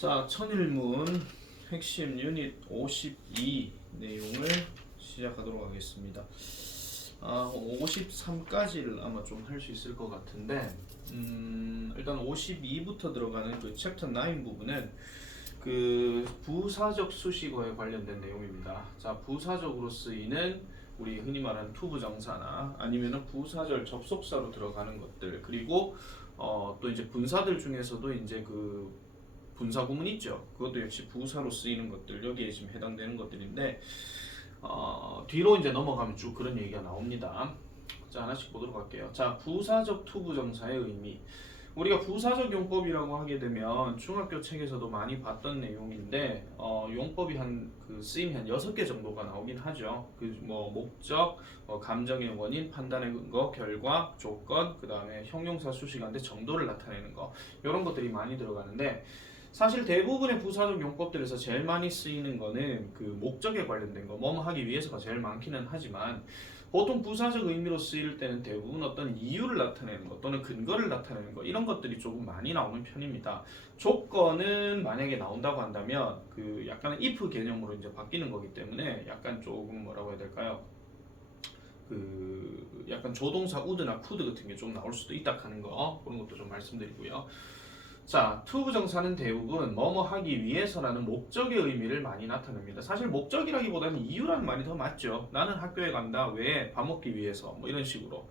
자, 천일문 핵심 유닛 52 내용을 시작하도록 하겠습니다. 53까지를 아마 좀 할 수 있을 것 같은데, 일단 52부터 들어가는 그 챕터 9 부분은 그 부사적 수식어에 관련된 내용입니다. 자, 부사적으로 쓰이는 우리 흔히 말하는 투부정사나 아니면은 부사절 접속사로 들어가는 것들, 그리고 또 이제 분사들 중에서도 이제 그 분사 구문 있죠. 그것도 역시 부사로 쓰이는 것들, 여기에 지금 해당되는 것들인데, 뒤로 이제 넘어가면 쭉 그런 얘기가 나옵니다. 자, 하나씩 보도록 할게요. 자, 부사적 투부정사의 의미. 우리가 부사적 용법이라고 하게 되면 중학교 책에서도 많이 봤던 내용인데, 용법이 그 쓰임이 한 6개 정도가 나오긴 하죠. 그 뭐 목적, 감정의 원인, 판단의 근거, 결과, 조건, 그 다음에 형용사 수식어인데 정도를 나타내는 거, 이런 것들이 많이 들어가는데, 사실 대부분의 부사적 용법들에서 제일 많이 쓰이는 거는 그 목적에 관련된 거, 뭐뭐 하기 위해서가 제일 많기는 하지만, 보통 부사적 의미로 쓰일 때는 대부분 어떤 이유를 나타내는 것 또는 근거를 나타내는 것, 이런 것들이 조금 많이 나오는 편입니다. 조건은 만약에 나온다고 한다면 그 약간은 if 개념으로 이제 바뀌는 거기 때문에 약간 조금 뭐라고 해야 될까요? 그 약간 조동사 would나 could 같은 게 좀 나올 수도 있다 하는 거, 그런 것도 좀 말씀드리고요. 자, 투부정사는 대부분 뭐뭐 하기 위해서라는 목적의 의미를 많이 나타냅니다. 사실 목적이라기보다는 이유라는 말이 더 맞죠. 나는 학교에 간다. 왜? 밥 먹기 위해서. 뭐 이런 식으로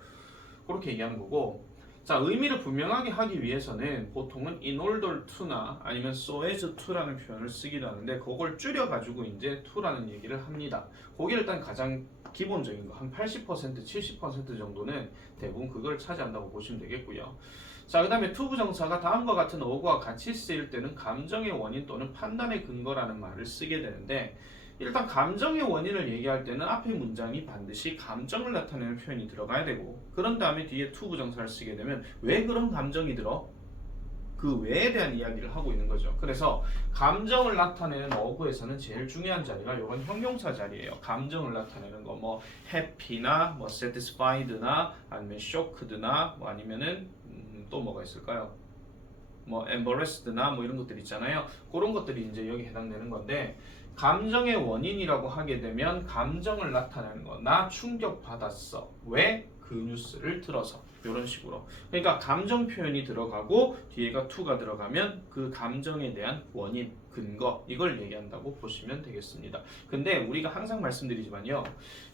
그렇게 얘기하는 거고, 자, 의미를 분명하게 하기 위해서는 보통은 in order to나 아니면 so as to라는 표현을 쓰기도 하는데, 그걸 줄여가지고 이제 to라는 얘기를 합니다. 그게 일단 가장 기본적인 거, 한 80%, 70% 정도는 대부분 그걸 차지한다고 보시면 되겠고요. 자, 그 다음에 투부정사가 다음과 같은 어구와 같이 쓰일 때는 감정의 원인 또는 판단의 근거라는 말을 쓰게 되는데, 일단 감정의 원인을 얘기할 때는 앞에 문장이 반드시 감정을 나타내는 표현이 들어가야 되고, 그런 다음에 뒤에 투부정사를 쓰게 되면 왜 그런 감정이 들어? 그 왜에 대한 이야기를 하고 있는 거죠. 그래서 감정을 나타내는 어구에서는 제일 중요한 자리가 이런 형용사 자리예요. 감정을 나타내는 거, 뭐 happy나 뭐 satisfied나 아니면 shocked나 뭐 아니면은 또 뭐가 있을까요? 뭐 embarrassed나 뭐 이런 것들 있잖아요. 그런 것들이 이제 여기 해당되는 건데, 감정의 원인이라고 하게 되면 감정을 나타내는 거. 나 충격받았어. 왜? 그 뉴스를 들어서. 이런 식으로. 그러니까 감정 표현이 들어가고 뒤에가 to가 들어가면 그 감정에 대한 원인, 근거, 이걸 얘기한다고 보시면 되겠습니다. 근데 우리가 항상 말씀드리지만요,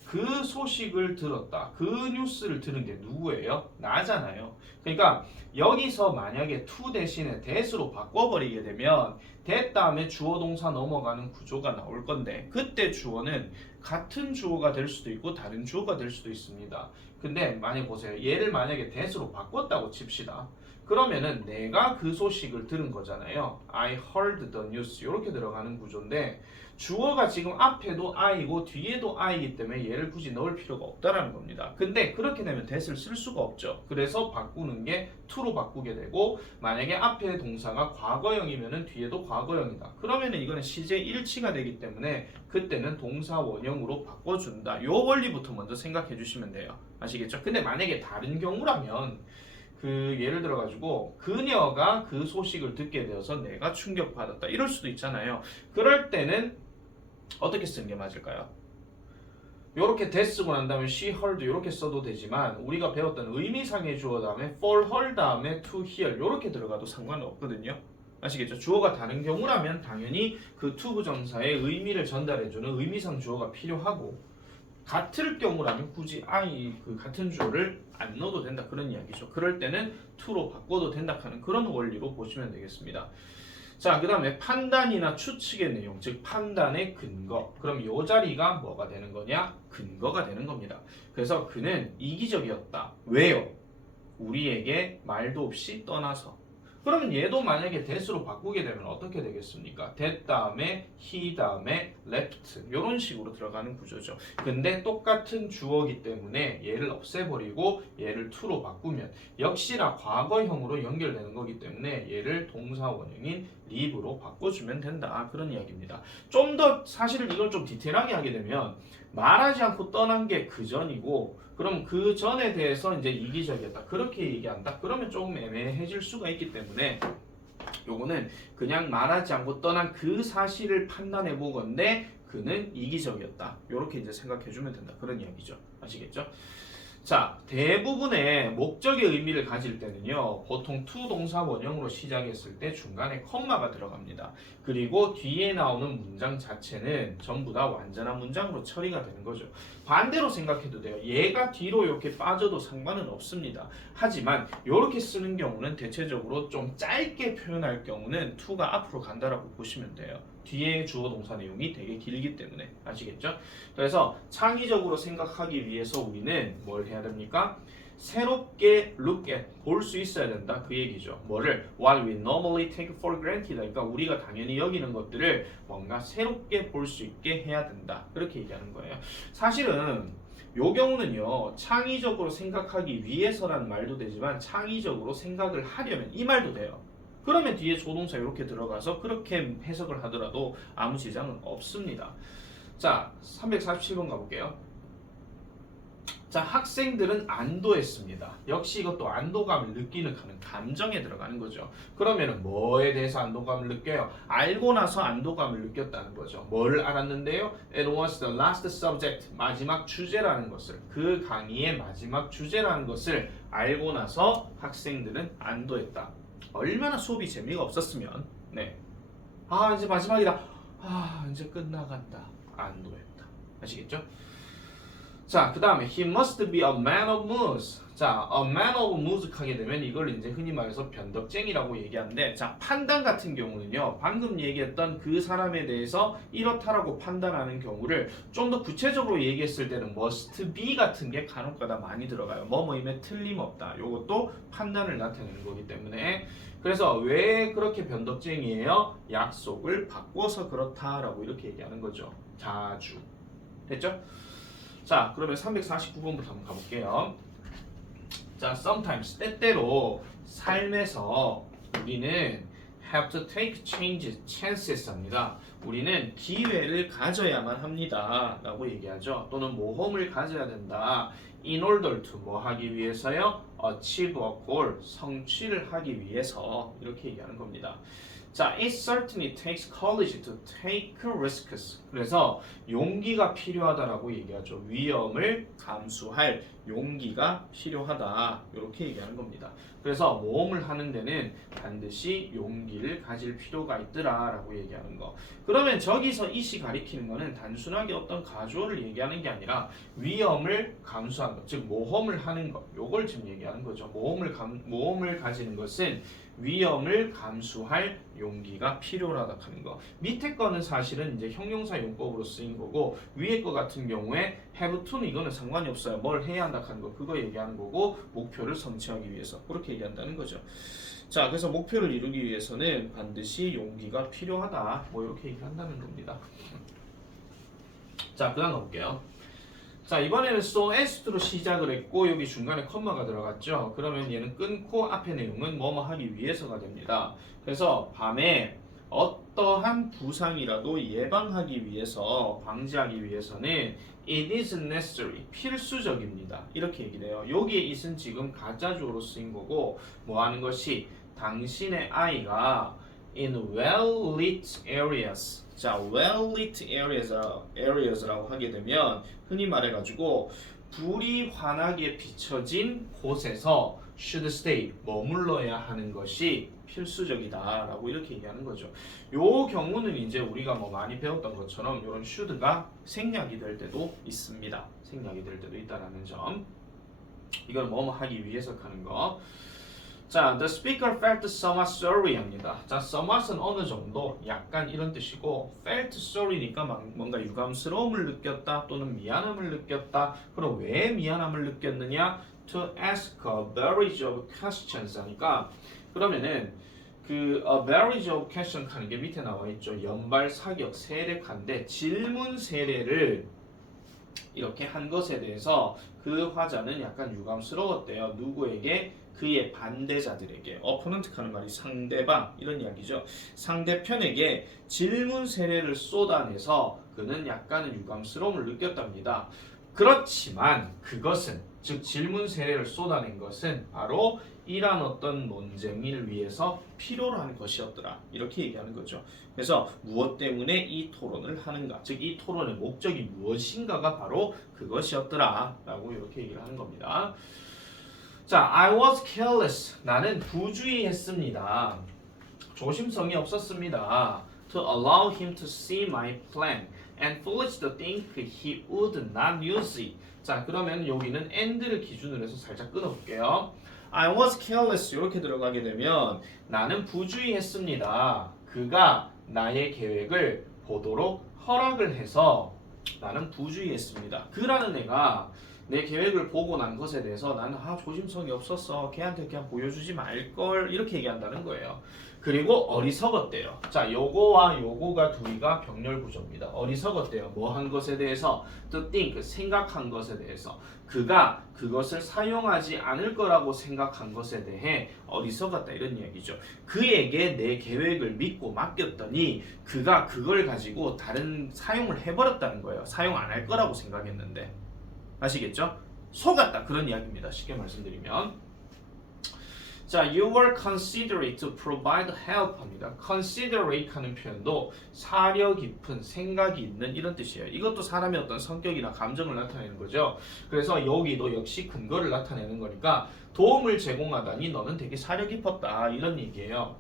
그 소식을 들었다, 그 뉴스를 들은 게 누구예요? 나잖아요. 그러니까 여기서 만약에 to 대신에 that으로 바꿔버리게 되면 that 다음에 주어 동사 넘어가는 구조가 나올 건데, 그때 주어는 같은 주어가 될 수도 있고 다른 주어가 될 수도 있습니다. 근데 만약 보세요. 얘를 만약에 that으로 바꿨다고 칩시다. 그러면은 내가 그 소식을 들은 거잖아요. I heard the news. 이렇게 들어가는 구조인데, 주어가 지금 앞에도 I고 뒤에도 I이기 때문에 얘를 굳이 넣을 필요가 없다라는 겁니다. 근데 그렇게 되면 that을 쓸 수가 없죠. 그래서 바꾸는 게 to로 바꾸게 되고, 만약에 앞에 동사가 과거형이면은 뒤에도 과거형이다. 그러면은 이거는 시제 일치가 되기 때문에 그때는 동사 원형으로 바꿔준다. 요 원리부터 먼저 생각해 주시면 돼요. 아시겠죠? 근데 만약에 다른 경우라면, 그 예를 들어 가지고 그녀가 그 소식을 듣게 되어서 내가 충격받았다, 이럴 수도 있잖아요. 그럴 때는 어떻게 쓰는 게 맞을까요? 요렇게 that 쓰고 난 다음에 she heard 이렇게 써도 되지만, 우리가 배웠던 의미상의 주어 다음에 for her 다음에 to hear 요렇게 들어가도 상관은 없거든요. 아시겠죠? 주어가 다른 경우라면 당연히 그 to 부정사의 의미를 전달해주는 의미상 주어가 필요하고, 같을 경우라면 굳이 그 같은 주어를 안 넣어도 된다, 그런 이야기죠. 그럴 때는 to로 바꿔도 된다 하는 그런 원리로 보시면 되겠습니다. 자, 그 다음에 판단이나 추측의 내용, 즉 판단의 근거. 그럼 이 자리가 뭐가 되는 거냐? 근거가 되는 겁니다. 그래서 그는 이기적이었다. 왜요? 우리에게 말도 없이 떠나서. 그러면 얘도 만약에 that으로 바꾸게 되면 어떻게 되겠습니까? that 다음에 he 다음에 left 이런 식으로 들어가는 구조죠. 근데 똑같은 주어기 때문에 얘를 없애버리고 얘를 to로 바꾸면 역시나 과거형으로 연결되는 거기 때문에 얘를 동사 원형인 leave로 바꿔주면 된다, 그런 이야기입니다. 좀 더 사실은 이걸 좀 디테일하게 하게 되면, 말하지 않고 떠난 게 그 전이고, 그럼 그 전에 대해서 이제 이기적이었다, 그렇게 얘기한다. 그러면 조금 애매해질 수가 있기 때문에 요거는 그냥 말하지 않고 떠난 그 사실을 판단해 보건데 그는 이기적이었다. 요렇게 이제 생각해 주면 된다. 그런 이야기죠. 아시겠죠? 자, 대부분의 목적의 의미를 가질 때는요, 보통 to 동사 원형으로 시작했을 때 중간에 컴마가 들어갑니다. 그리고 뒤에 나오는 문장 자체는 전부 다 완전한 문장으로 처리가 되는 거죠. 반대로 생각해도 돼요. 얘가 뒤로 이렇게 빠져도 상관은 없습니다. 하지만 이렇게 쓰는 경우는 대체적으로 좀 짧게 표현할 경우는 to가 앞으로 간다라고 보시면 돼요. 뒤에 주어 동사 내용이 되게 길기 때문에. 아시겠죠? 그래서 창의적으로 생각하기 위해서 우리는 뭘 해야 됩니까? 새롭게 look at, 볼 수 있어야 된다. 그 얘기죠. 뭐를? What we normally take for granted. 그러니까 우리가 당연히 여기는 것들을 뭔가 새롭게 볼 수 있게 해야 된다. 그렇게 얘기하는 거예요. 사실은 요 경우는요, 창의적으로 생각하기 위해서라는 말도 되지만 창의적으로 생각을 하려면 이 말도 돼요. 그러면 뒤에 조동사 이렇게 들어가서 그렇게 해석을 하더라도 아무 지장은 없습니다. 자, 347번 가볼게요. 자, 학생들은 안도했습니다. 역시 이것도 안도감을 느끼는 하는 감정에 들어가는 거죠. 그러면은 뭐에 대해서 안도감을 느껴요? 알고 나서 안도감을 느꼈다는 거죠. 뭘 알았는데요? It was the last subject, 마지막 주제라는 것을, 그 강의의 마지막 주제라는 것을 알고 나서 학생들은 안도했다. 얼마나 수업이 재미가 없었으면, 네. 아, 이제 마지막이다. 아, 이제 끝나간다. 안도했다. 아시겠죠? 자, 그 다음에 he must be a man of moves. 자, a man of moves 하게 되면 이걸 이제 흔히 말해서 변덕쟁이라고 얘기하는데, 자, 판단 같은 경우는요, 방금 얘기했던 그 사람에 대해서 이렇다라고 판단하는 경우를 좀 더 구체적으로 얘기했을 때는 must be 같은 게 간혹가다 많이 들어가요. 뭐뭐임에 틀림없다. 요것도 판단을 나타내는 거기 때문에. 그래서 왜 그렇게 변덕쟁이에요? 약속을 바꿔서 그렇다라고 이렇게 얘기하는 거죠. 자주. 됐죠? 자, 그러면 349번부터 한번 가볼게요. 자, sometimes, 때때로 삶에서 우리는 have to take chances 합니다. 우리는 기회를 가져야만 합니다. 라고 얘기하죠. 또는 모험을 가져야 된다. in order to 뭐 하기 위해서요? achieve a goal, 성취를 하기 위해서 이렇게 얘기하는 겁니다. 자, it certainly takes courage to take risks. 그래서 용기가 필요하다라고 얘기하죠. 위험을 감수할 용기가 필요하다. 이렇게 얘기하는 겁니다. 그래서 모험을 하는 데는 반드시 용기를 가질 필요가 있더라라고 얘기하는 거. 그러면 저기서 이시 가리키는 거는 단순하게 어떤 가주어를 얘기하는 게 아니라 위험을 감수하는 것, 즉 모험을 하는 것. 요걸 지금 얘기하는 거죠. 모험을 가지는 것은 위험을 감수할 용기가 필요하다 하는 거. 밑에 거는 사실은 이제 형용사 용법으로 쓰인 거고, 위에 거 같은 경우에 have to는 이거는 상관이 없어요. 뭘 해야 한다 하는 거, 그거 얘기하는 거고, 목표를 성취하기 위해서 그렇게 얘기한다는 거죠. 자, 그래서 목표를 이루기 위해서는 반드시 용기가 필요하다. 뭐 이렇게 얘기한다는 겁니다. 자, 그 다음 가볼게요. 자, 이번에는 so as로 시작을 했고 여기 중간에 컴마가 들어갔죠. 그러면 얘는 끊고 앞에 내용은 뭐뭐 하기 위해서가 됩니다. 그래서 밤에 어떠한 부상이라도 예방하기 위해서, 방지하기 위해서는 it is necessary, 필수적입니다. 이렇게 얘기를 해요. 여기에 it은 지금 가짜주어로 쓰인 거고, 뭐 하는 것이 당신의 아이가 in well-lit areas. 자, well-lit areas라고 하게 되면 흔히 말해가지고 불이 환하게 비춰진 곳에서 should stay, 머물러야 하는 것이 필수적이다라고 이렇게 얘기하는 거죠. 요 경우는 이제 우리가 뭐 많이 배웠던 것처럼 이런 should가 생략이 될 때도 있습니다. 생략이 될 때도 있다라는 점. 이걸 뭐뭐 하기 위해서 하는 거. 자, the speaker felt somewhat sorry 합니다. 자, somewhat은 어느 정도, 약간 이런 뜻이고, felt sorry니까 뭔가 유감스러움을 느꼈다 또는 미안함을 느꼈다. 그럼 왜 미안함을 느꼈느냐? To ask a variety of questions 하니까, 그러면은 그 a variety of question 하는 게 밑에 나와 있죠. 연발, 사격, 세례칸인데 질문 세례를 이렇게 한 것에 대해서 그 화자는 약간 유감스러웠대요. 누구에게? 그의 반대자들에게. 어포넌트 하는 말이 상대방, 이런 이야기죠. 상대편에게 질문 세례를 쏟아내서 그는 약간은 유감스러움을 느꼈답니다. 그렇지만 그것은, 즉 질문 세례를 쏟아낸 것은 바로 이란 어떤 논쟁을 위해서 필요로 한 것이었더라. 이렇게 얘기하는 거죠. 그래서 무엇 때문에 이 토론을 하는가, 즉 이 토론의 목적이 무엇인가가 바로 그것이었더라 라고 이렇게 얘기를 하는 겁니다. 자, I was careless. 나는 부주의했습니다. 조심성이 없었습니다. To allow him to see my plan and foolish to think he would not use it. 자, 그러면 여기는 and를 기준으로 해서 살짝 끊어볼게요. I was careless 이렇게 들어가게 되면 나는 부주의했습니다. 그가 나의 계획을 보도록 허락을 해서 나는 부주의했습니다. 그라는 애가 내 계획을 보고 난 것에 대해서 나는 조심성이 없었어. 걔한테 그냥 보여주지 말걸 이렇게 얘기한다는 거예요. 그리고 어리석었대요. 자, 요거와 요거가 둘이가 병렬 구조입니다. 어리석었대요. 뭐 한 것에 대해서 to think, 생각한 것에 대해서 그가 그것을 사용하지 않을 거라고 생각한 것에 대해 어리석었다 이런 이야기죠. 그에게 내 계획을 믿고 맡겼더니 그가 그걸 가지고 다른 사용을 해버렸다는 거예요. 사용 안 할 거라고 생각했는데. 아시겠죠? 속았다 그런 이야기입니다. 쉽게 말씀드리면 자, you were considerate to provide help 합니다. considerate 하는 표현도 사려 깊은, 생각이 있는 이런 뜻이에요. 이것도 사람의 어떤 성격이나 감정을 나타내는 거죠. 그래서 여기도 역시 근거를 나타내는 거니까 도움을 제공하다니 너는 되게 사려 깊었다 이런 얘기예요.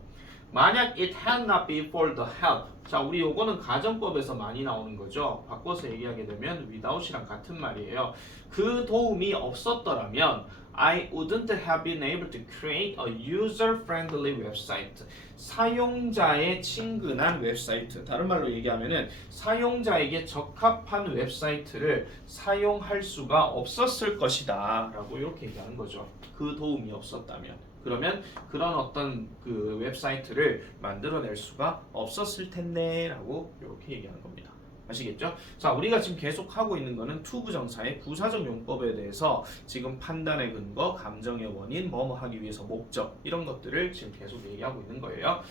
만약 it had not been for the help. 자, 우리 요거는 가정법에서 많이 나오는 거죠. 바꿔서 얘기하게 되면 without이랑 같은 말이에요. 그 도움이 없었더라면 I wouldn't have been able to create a user-friendly website. 사용자의 친근한 웹사이트. 다른 말로 얘기하면은 사용자에게 적합한 웹사이트를 사용할 수가 없었을 것이다. 라고 이렇게 얘기하는 거죠. 그 도움이 없었다면. 그러면 그런 어떤 그 웹사이트를 만들어낼 수가 없었을 텐데 라고 이렇게 얘기하는 겁니다. 아시겠죠? 자, 우리가 지금 계속 하고 있는 거는 to 부정사의 부사적 용법에 대해서 지금 판단의 근거, 감정의 원인, 뭐뭐 하기 위해서 목적 이런 것들을 지금 계속 얘기하고 있는 거예요.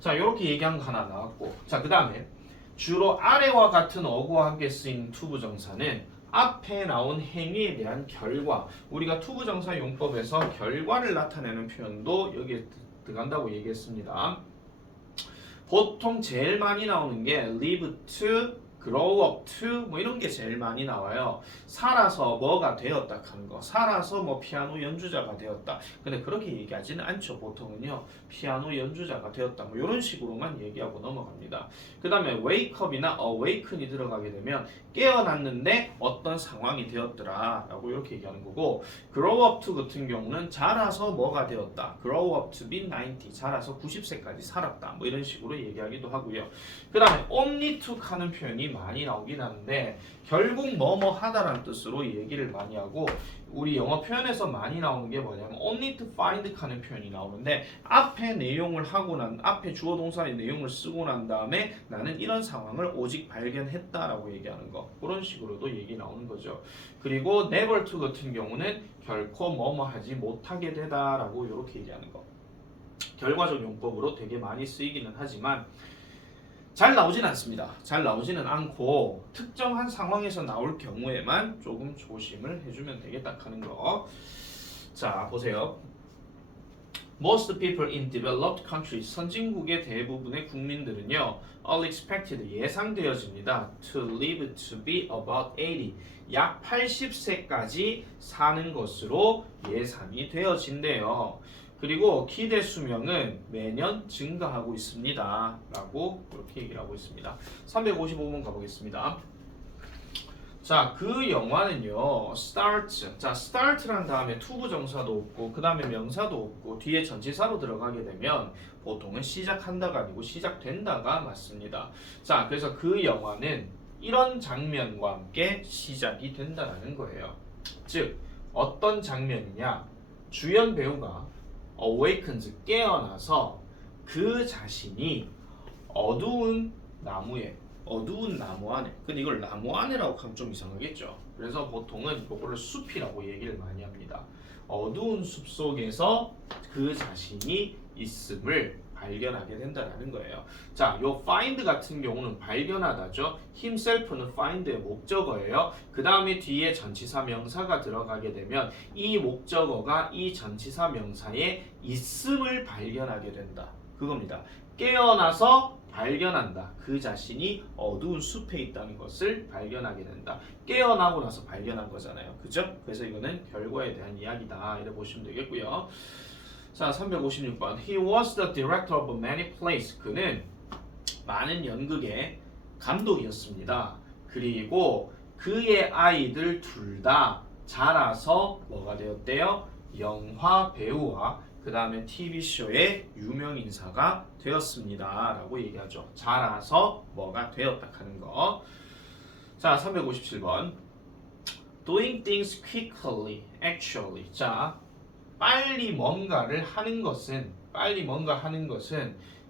자, 이렇게 얘기한 거 하나 나왔고, 자, 그 다음에 주로 아래와 같은 어구와 함께 쓰인 to 부정사는 앞에 나온 행위에 대한 결과, 우리가 to 부정사 용법에서 결과를 나타내는 표현도 여기에 들어간다고 얘기했습니다. 보통 제일 많이 나오는 게 live to, grow up to 뭐 이런 게 제일 많이 나와요. 살아서 뭐가 되었다 하는 거. 살아서 뭐 피아노 연주자가 되었다. 근데 그렇게 얘기하지는 않죠. 보통은요. 피아노 연주자가 되었다. 뭐 이런 식으로만 얘기하고 넘어갑니다. 그 다음에 wake up이나 awaken이 들어가게 되면 깨어났는데 어떤 상황이 되었더라 라고 이렇게 얘기하는 거고, grow up to 같은 경우는 자라서 뭐가 되었다. grow up to be 90. 자라서 90세까지 살았다. 뭐 이런 식으로 얘기하기도 하고요. 그 다음에 only to 하는 표현이 많이 나오긴 하는데 결국 뭐뭐 하다라는 뜻으로 얘기를 많이 하고, 우리 영어 표현에서 많이 나오는 게 뭐냐면 only to find 하는 표현이 나오는데 앞에 내용을 하고 앞에 주어 동사의 내용을 쓰고 난 다음에 나는 이런 상황을 오직 발견했다라고 얘기하는 거, 그런 식으로도 얘기 나오는 거죠. 그리고 never to 같은 경우는 결코 뭐뭐 하지 못하게 되다라고 이렇게 얘기하는 거. 결과적 용법으로 되게 많이 쓰이기는 하지만 잘 나오진 않습니다. 잘 나오지는 않고 특정한 상황에서 나올 경우에만 조금 조심을 해주면 되겠다 하는 거. 자, 보세요. Most people in developed countries, 선진국의 대부분의 국민들은요, all expected, 예상되어집니다. To live to be about 80, 약 80세까지 사는 것으로 예상이 되어진대요. 그리고 기대 수명은 매년 증가하고 있습니다. 라고 이렇게 얘기를 하고 있습니다. 355번 가보겠습니다. 자, 그 영화는요, start. 자, start란 다음에 to 부정사도 없고, 그 다음에 명사도 없고, 뒤에 전치사로 들어가게 되면 보통은 시작한다가 아니고 시작된다가 맞습니다. 자, 그래서 그 영화는 이런 장면과 함께 시작이 된다는 거예요. 즉, 어떤 장면이냐? 주연 배우가 awakens, 깨어나서 그 자신이 어두운 나무 안에, 근데 이걸 나무 안에라고 하면 좀 이상하겠죠. 그래서 보통은 이거를 숲이라고 얘기를 많이 합니다. 어두운 숲 속에서 그 자신이 있음을 발견하게 된다라는 거예요. 자, 요 find 같은 경우는 발견하다죠. himself는 find의 목적어예요. 그 다음에 뒤에 전치사 명사가 들어가게 되면 이 목적어가 이 전치사 명사에 있음을 발견하게 된다. 그겁니다. 깨어나서 발견한다. 그 자신이 어두운 숲에 있다는 것을 발견하게 된다. 깨어나고 나서 발견한 거잖아요. 그죠? 그래서 이거는 결과에 대한 이야기다. 이렇게 보시면 되겠고요. 자, 356번. He was the director of many plays. 그는 많은 연극의 감독이었습니다. 그리고 그의 아이들 둘 다 자라서 뭐가 되었대요? 영화 배우와 그 다음에 TV쇼의 유명 인사가 되었습니다. 라고 얘기하죠. 자라서 뭐가 되었다 하는 거. 자, 357번. Doing things quickly, actually. 자, 빨리 뭔가를 하는 것은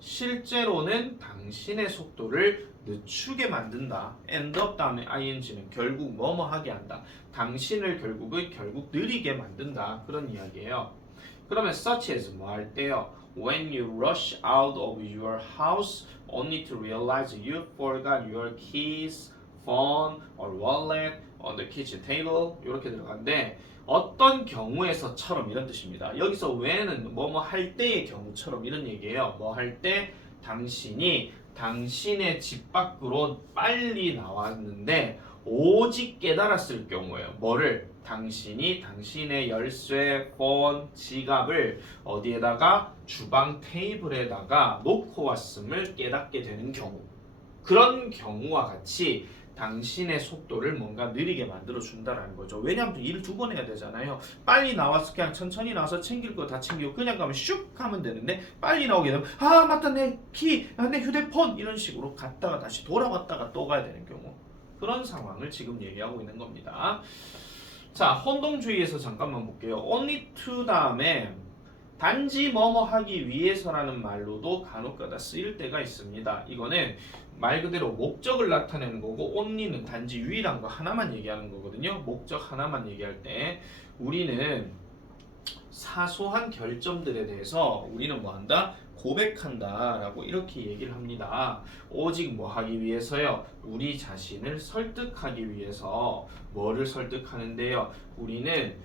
실제로는 당신의 속도를 늦추게 만든다. end up 다음에 ing는 결국 뭐뭐 하게 한다. 당신을 결국 느리게 만든다. 그런 이야기예요. 그러면 such as 뭐 할 때요? When you rush out of your house only to realize you forgot your keys, phone or wallet on the kitchen table 이렇게 들어가는데 어떤 경우에서처럼 이런 뜻입니다. 여기서 when은 뭐뭐 할 때의 경우처럼 이런 얘기예요. 뭐 할 때 당신이 당신의 집 밖으로 빨리 나왔는데 오직 깨달았을 경우에요. 뭐를? 당신이 당신의 열쇠, 폰, 지갑을 어디에다가 주방 테이블에다가 놓고 왔음을 깨닫게 되는 경우. 그런 경우와 같이 당신의 속도를 뭔가 느리게 만들어 준다라는 거죠. 왜냐하면 일을 두 번 해야 되잖아요. 빨리 나와서 그냥 천천히 나와서 챙길 거 다 챙기고 그냥 가면 슉 하면 되는데 빨리 나오게 되면 아 맞다 내 키, 내 휴대폰 이런 식으로 갔다가 다시 돌아왔다가 또 가야 되는 경우. 그런 상황을 지금 얘기하고 있는 겁니다. 자, 혼동주의에서 잠깐만 볼게요. only to 다음에 단지 뭐뭐 하기 위해서라는 말로도 간혹가다 쓰일 때가 있습니다. 이거는 말 그대로 목적을 나타내는 거고 only는 단지 유일한 거 하나만 얘기하는 거거든요. 목적 하나만 얘기할 때 우리는 사소한 결점들에 대해서 우리는 뭐 한다? 고백한다 라고 이렇게 얘기를 합니다. 오직 뭐 하기 위해서요? 우리 자신을 설득하기 위해서. 뭐를 설득하는데요? 우리는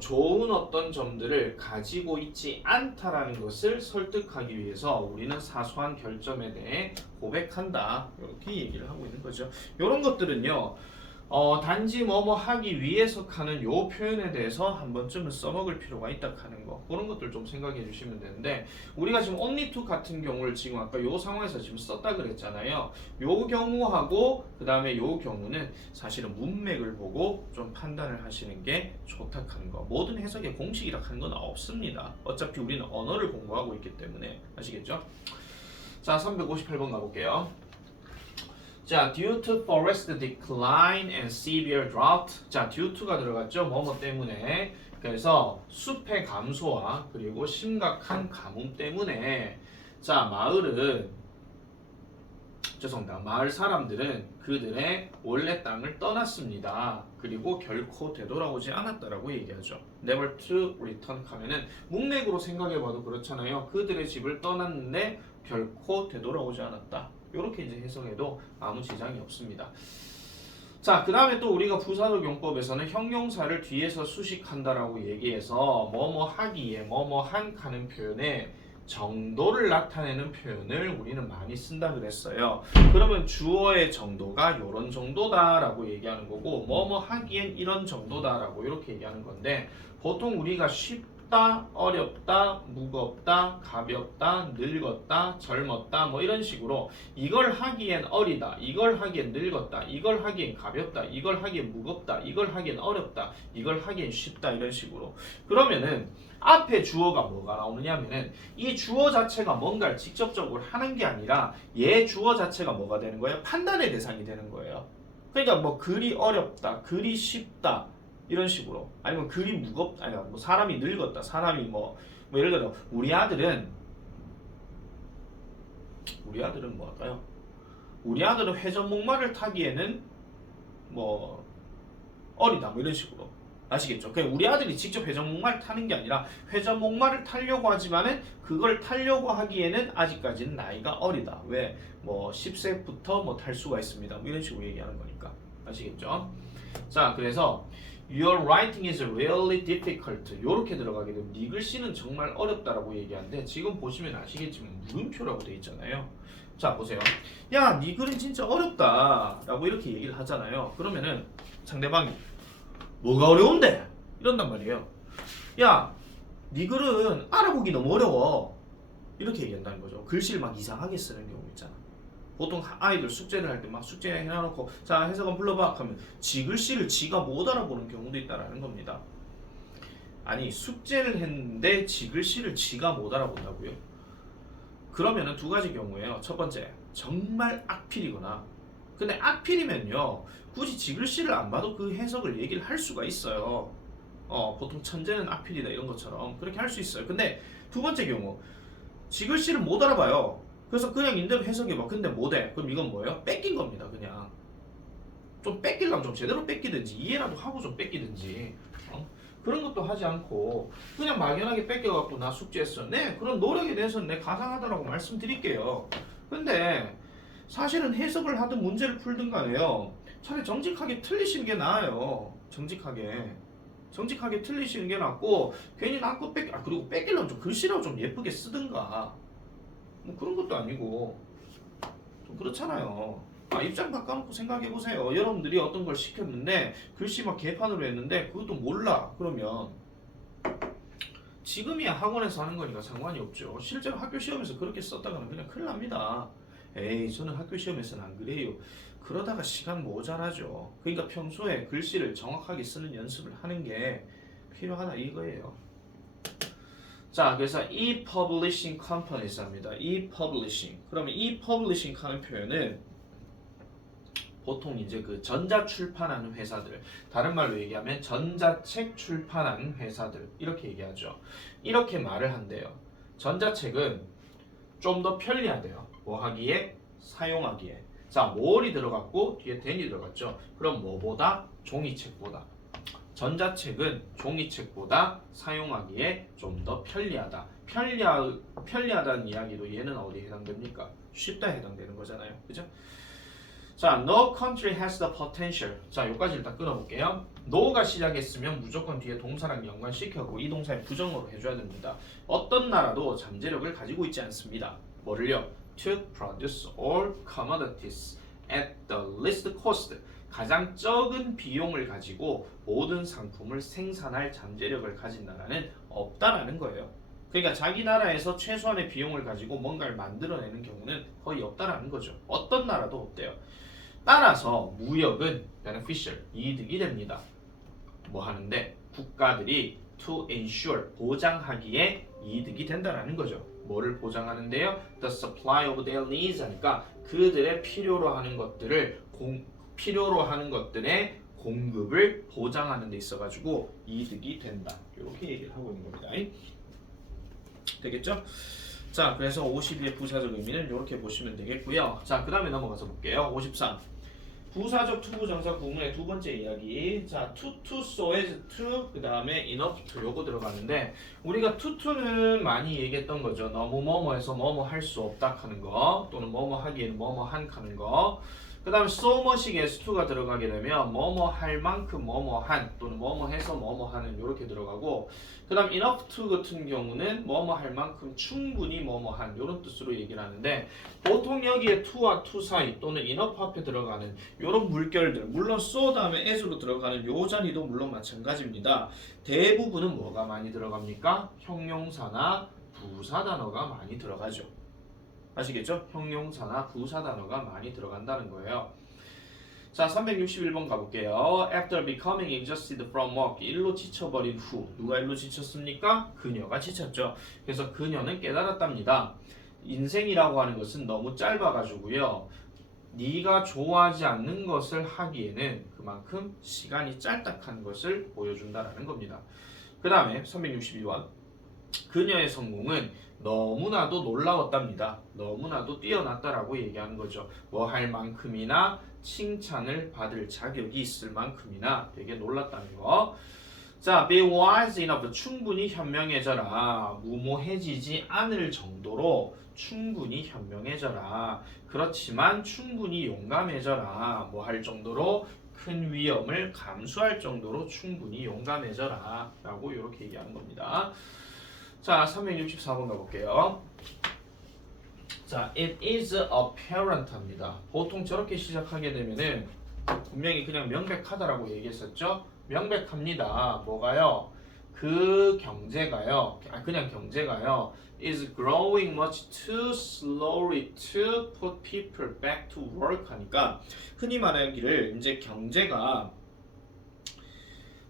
좋은 어떤 점들을 가지고 있지 않다라는 것을 설득하기 위해서 우리는 사소한 결점에 대해 고백한다. 이렇게 얘기를 하고 있는 거죠. 이런 것들은요. 단지 뭐뭐 하기 위해서 하는 요 표현에 대해서 한 번쯤은 써먹을 필요가 있다 하는 거. 그런 것들 좀 생각해 주시면 되는데 우리가 지금 only to 같은 경우를 지금 아까 요 상황에서 지금 썼다 그랬잖아요. 요 경우하고 그 다음에 요 경우는 사실은 문맥을 보고 좀 판단을 하시는 게 좋다 하는 거. 모든 해석에 공식이라 하는 건 없습니다. 어차피 우리는 언어를 공부하고 있기 때문에 아시겠죠? 자, 358번 가볼게요. 자, due to forest decline and severe drought. 자, due to가 들어갔죠. 뭐뭐 때문에. 그래서 숲의 감소와 그리고 심각한 가뭄 때문에 자, 마을 사람들은 그들의 원래 땅을 떠났습니다. 그리고 결코 되돌아오지 않았다라고 얘기하죠. Never to return 하면은 문맥으로 생각해봐도 그렇잖아요. 그들의 집을 떠났는데 결코 되돌아오지 않았다. 이렇게 이제 해석해도 아무 지장이 없습니다. 자, 그 다음에 또 우리가 부사적 용법에서는 형용사를 뒤에서 수식한다라고 얘기해서 뭐뭐 하기에 뭐뭐 한 하는 표현에 정도를 나타내는 표현을 우리는 많이 쓴다 그랬어요. 그러면 주어의 정도가 이런 정도다라고 얘기하는 거고 뭐뭐 하기엔 이런 정도다라고 이렇게 얘기하는 건데 보통 우리가 쉽다, 어렵다, 무겁다, 가볍다, 늙었다, 젊었다 뭐 이런 식으로 이걸 하기엔 어리다, 이걸 하기엔 늙었다, 이걸 하기엔 가볍다, 이걸 하기엔 무겁다, 이걸 하기엔 어렵다, 이걸 하기엔 쉽다 이런 식으로 그러면은 앞에 주어가 뭐가 나오느냐면은 이 주어 자체가 뭔가를 직접적으로 하는 게 아니라 얘 주어 자체가 뭐가 되는 거예요? 판단의 대상이 되는 거예요. 그러니까 뭐 글이 어렵다, 글이 쉽다 이런 식으로 아니면 글이 무겁다, 아니 뭐 사람이 늙었다, 사람이 뭐 예를 들어 우리 아들은 뭐 할까요? 우리 아들은 회전 목마를 타기에는 뭐 어리다 뭐 이런 식으로 아시겠죠? 그냥 우리 아들이 직접 회전목마를 타는 게 아니라 회전목마를 타려고 하지만은 그걸 타려고 하기에는 아직까지는 나이가 어리다. 왜? 뭐 10세부터 뭐 탈 수가 있습니다. 뭐 이런 식으로 얘기하는 거니까. 아시겠죠? 자, 그래서 Your writing is really difficult. 요렇게 들어가게 되면 네 글씨는 정말 어렵다라고 얘기하는데 지금 보시면 아시겠지만 물음표라고 돼 있잖아요. 자, 보세요. 야, 네 글은 진짜 어렵다라고 이렇게 얘기를 하잖아요. 그러면은 상대방이 뭐가 어려운데? 이런단 말이에요. 야, 네 글은 알아보기 너무 어려워. 이렇게 얘기한다는 거죠. 글씨를 막 이상하게 쓰는 경우 있잖아. 보통 아이들 숙제를 할 때 막 숙제 해놔놓고 자 해석원 불러봐 하면 지 글씨를 지가 못 알아보는 경우도 있다라는 겁니다. 아니 숙제를 했는데 지 글씨를 지가 못 알아본다고요? 그러면은 두 가지 경우예요. 첫 번째 정말 악필이거나 근데 악필이면요 굳이 지 글씨를 안 봐도 그 해석을 얘기를 할 수가 있어요. 보통 천재는 악필이다 이런 것처럼 그렇게 할 수 있어요. 근데 두 번째 경우 지 글씨를 못 알아봐요. 그래서 그냥 인대로 해석해봐. 근데 못해. 그럼 이건 뭐예요? 뺏긴 겁니다. 그냥 좀 뺏기려면 좀 제대로 뺏기든지 이해라도 하고 좀 뺏기든지 그런 것도 하지 않고 그냥 막연하게 뺏겨갖고 나 숙제했어. 네, 그런 노력에 대해서는 내 가상하다라고 말씀드릴게요. 근데 사실은 해석을 하든 문제를 풀든 간에요. 차라리 정직하게 틀리시는 게 나아요. 정직하게 틀리시는 게 낫고 괜히 남고 그리고 뺏기려면 좀 글씨라고 좀 예쁘게 쓰든가 뭐 그런 것도 아니고 좀 그렇잖아요. 입장 바꿔놓고 생각해보세요. 여러분들이 어떤 걸 시켰는데 글씨 막 개판으로 했는데 그것도 몰라. 그러면 지금이야 학원에서 하는 거니까 상관이 없죠. 실제로 학교 시험에서 그렇게 썼다가는 그냥 큰일 납니다. 에이 저는 학교 시험에서는 안 그래요. 그러다가 시간 모자라죠. 그러니까 평소에 글씨를 정확하게 쓰는 연습을 하는 게 필요하다 이거예요. 자, 그래서 e-publishing companies입니다. e-publishing. 그러면 e-publishing 하는 표현은 보통 이제 그 전자 출판하는 회사들, 다른 말로 얘기하면 전자책 출판하는 회사들 이렇게 얘기하죠. 이렇게 말을 한대요. 전자책은 좀 더 편리하대요. 뭐 하기에? 사용하기에. 자, 뭘이 들어갔고 뒤에 then이 들어갔죠. 그럼 뭐보다? 종이책보다. 전자책은 종이책보다 사용하기에 좀 더 편리하다. 편리하다는 이야기도 얘는 어디에 해당됩니까? 쉽다 해당되는 거잖아요. 그죠? 자, no country has the potential. 자, 여기까지 일단 끊어볼게요. no가 시작했으면 무조건 뒤에 동사랑 연관시켜고 이 동사의 부정어로 해줘야 됩니다. 어떤 나라도 잠재력을 가지고 있지 않습니다. 뭐를요? To produce all commodities at the least cost. 가장 적은 비용을 가지고 모든 상품을 생산할 잠재력을 가진 나라는 없다라는 거예요. 그러니까 자기 나라에서 최소한의 비용을 가지고 뭔가를 만들어내는 경우는 거의 없다라는 거죠. 어떤 나라도 없대요. 따라서 무역은 beneficial, 이득이 됩니다. 뭐 하는데? 국가들이 to ensure, 보장하기에 이득이 된다라는 거죠. 뭐를 보장하는데요? The supply of their needs 하니까 그들의 필요로 하는 것들의 공급을 보장하는 데 있어가지고 이득이 된다. 이렇게 얘기를 하고 있는 겁니다. 되겠죠? 자, 그래서 52의 부사적 의미는 이렇게 보시면 되겠고요. 자, 그 다음에 넘어가서 볼게요. 53. 부사적 투부정사 구문의 두 번째 이야기. 자, to, so as to, 그 다음에 enough to 요거 들어가는데 우리가 to는 많이 얘기했던 거죠. 너무 뭐뭐해서 뭐뭐 할 수 없다 하는 거 또는 뭐뭐 하기에는 뭐뭐 한 하는 거. 그 다음에 so much에 s2가 들어가게 되면 뭐뭐 할 만큼 뭐뭐 한 또는 뭐뭐 해서 뭐뭐 하는 이렇게 들어가고 그 다음 enough to 같은 경우는 뭐뭐 할 만큼 충분히 뭐뭐 한 이런 뜻으로 얘기를 하는데 보통 여기에 to와 to 사이 또는 enough 앞에 들어가는 이런 물결들 물론 so 다음에 as로 들어가는 요 자리도 물론 마찬가지입니다. 대부분은 뭐가 많이 들어갑니까? 형용사나 부사 단어가 많이 들어가죠. 아시겠죠? 형용사나 부사 단어가 많이 들어간다는 거예요. 자, 361번 가볼게요. After becoming exhausted from work, 일로 지쳐버린 후 누가 일로 지쳤습니까? 그녀가 지쳤죠. 그래서 그녀는 깨달았답니다. 인생이라고 하는 것은 너무 짧아가지고요. 네가 좋아하지 않는 것을 하기에는 그만큼 시간이 짧다는 것을 보여준다는 겁니다. 그 다음에 362번 그녀의 성공은 너무나도 놀라웠답니다. 너무나도 뛰어났다라고 얘기하는 거죠. 뭐 할 만큼이나 칭찬을 받을 자격이 있을 만큼이나 되게 놀랐다는 거. 자, be wise enough 충분히 현명해져라. 무모해지지 않을 정도로 충분히 현명해져라. 그렇지만 충분히 용감해져라. 뭐 할 정도로 큰 위험을 감수할 정도로 충분히 용감해져라. 라고 이렇게 얘기하는 겁니다. 자, 364번 가볼게요. 자, it is apparent 합니다. 보통 저렇게 시작하게 되면은 분명히 그냥 명백하다라고 얘기했었죠. 명백합니다. 뭐가요? 그 경제가요. 그냥 경제가요. is growing much too slowly to put people back to work 하니까 흔히 말하기를 이제 경제가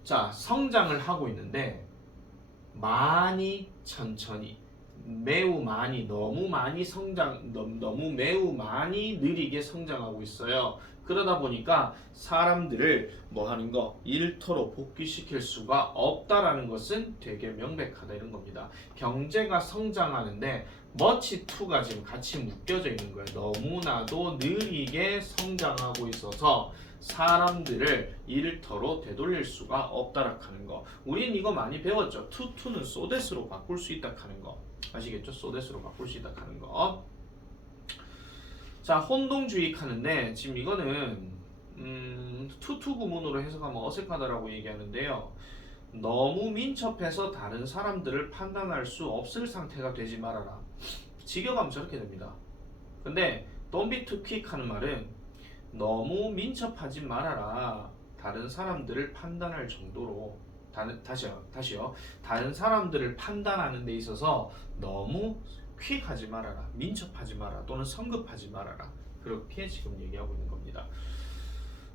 자, 성장을 하고 있는데 많이 천천히 매우 많이 너무 많이 너무 매우 많이 느리게 성장하고 있어요. 그러다 보니까 사람들을 뭐 하는 거 일터로 복귀시킬 수가 없다라는 것은 되게 명백하다 이런 겁니다. 경제가 성장하는데 much to가 지금 같이 묶여져 있는 거예요. 너무나도 느리게 성장하고 있어서 사람들을 일터로 되돌릴 수가 없다라 하는 거. 우린 이거 많이 배웠죠. to는 so that으로 바꿀 수 있다 하는 거. 아시겠죠? so that으로 바꿀 수 있다 하는 거. 자, 혼동주의 하는데 지금 이거는 투투 구문으로 해석하면 어색하다라고 얘기하는데요. 너무 민첩해서 다른 사람들을 판단할 수 없을 상태가 되지 말아라. 직역하면 저렇게 됩니다. 근데 don't be too quick 하는 말은 너무 민첩하지 말아라. 다른 사람들을 판단할 정도로 다시요. 다른 사람들을 판단하는 데 있어서 너무 퀵하지 말아라. 민첩하지 마라. 또는 성급하지 말아라. 그렇게 지금 얘기하고 있는 겁니다.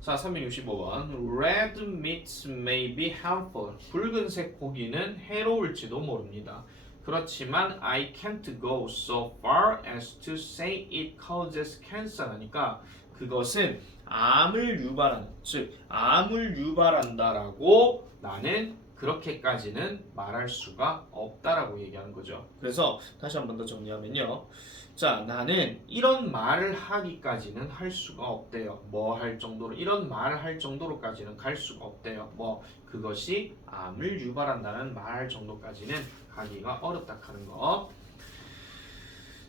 자, 365번. Red meat may be harmful. 붉은색 고기는 해로울지도 모릅니다. 그렇지만 I can't go so far as to say it causes cancer 하니까 그것은 암을 유발하는, 즉 암을 유발한다라고 나는 그렇게까지는 말할 수가 없다라고 얘기하는 거죠. 그래서 다시 한 번 더 정리하면요. 자, 나는 이런 말을 하기까지는 할 수가 없대요. 뭐 할 정도로 이런 말을 할 정도로까지는 갈 수가 없대요. 뭐 그것이 암을 유발한다는 말 정도까지는 하기가 어렵다 하는 거.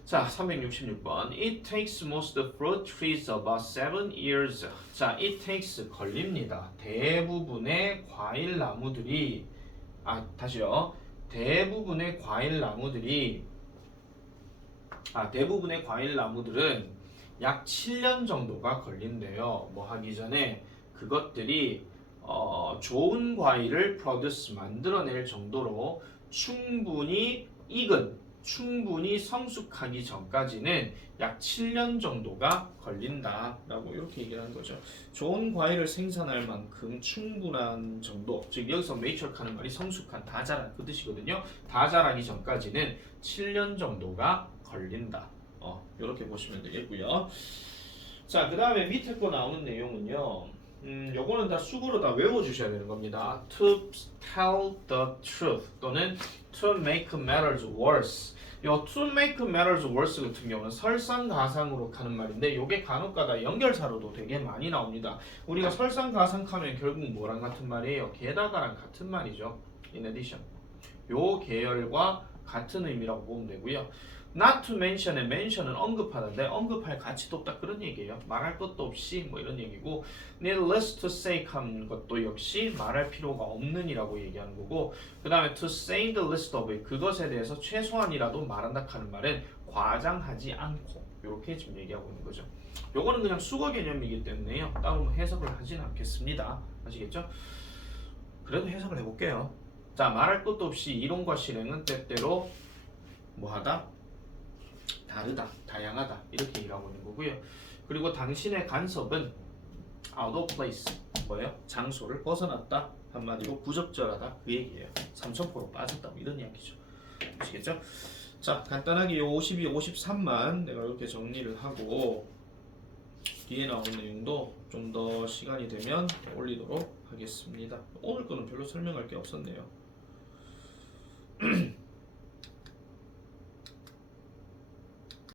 자, 366번. It takes most fruit trees about 7 years. 자, it takes 걸립니다. 대부분의 과일 나무들이 다시요. 대부분의 과일 나무들은 약 7년 정도가 걸린대요. 뭐 하기 전에 그것들이 좋은 과일을 produce 만들어낼 정도로 충분히 성숙하기 전까지는 약 7년 정도가 걸린다라고 이렇게 얘기를 하는 거죠. 좋은 과일을 생산할 만큼 충분한 정도, 즉 여기서 mature 하는 말이 성숙한, 다 자란 그 뜻이거든요. 다 자라기 전까지는 7년 정도가 걸린다. 이렇게 보시면 되겠고요. 자, 그 다음에 밑에 거 나오는 내용은요. 요거는 다 수구로 다 외워주셔야 되는 겁니다. To tell the truth 또는 to make matters worse. 요 to make matters worse 같은 경우는 설상가상으로 가는 말인데 요게 간혹가다 연결사로도 되게 많이 나옵니다. 우리가 설상가상하면 결국 뭐랑 같은 말이에요? 게다가랑 같은 말이죠. In addition. 요 계열과 같은 의미라고 보면 되고요. Not to mention의 mention은 언급하는데 언급할 가치도 없다 그런 얘기예요. 말할 것도 없이 뭐 이런 얘기고 needless to say 하는 것도 역시 말할 필요가 없는 이라고 얘기하는 거고 그 다음에 to say the least of it 그것에 대해서 최소한이라도 말한다 하는 말은 과장하지 않고 이렇게 지금 얘기하고 있는 거죠. 요거는 그냥 수거 개념이기 때문에요. 따로 해석을 하지는 않겠습니다. 아시겠죠? 그래도 해석을 해볼게요. 자, 말할 것도 없이 이론과 실행은 때때로 뭐하다? 다르다, 다양하다 이렇게 얘기하고 있는 거고요. 그리고 당신의 간섭은 out of place 뭐예요? 장소를 벗어났다 한마디로 부적절하다 그 얘기예요. 3000% 빠졌다 뭐 이런 이야기죠. 아시겠죠? 자, 간단하게 52, 53만 내가 이렇게 정리를 하고 뒤에 나오는 내용도 좀 더 시간이 되면 올리도록 하겠습니다. 오늘 거는 별로 설명할 게 없었네요.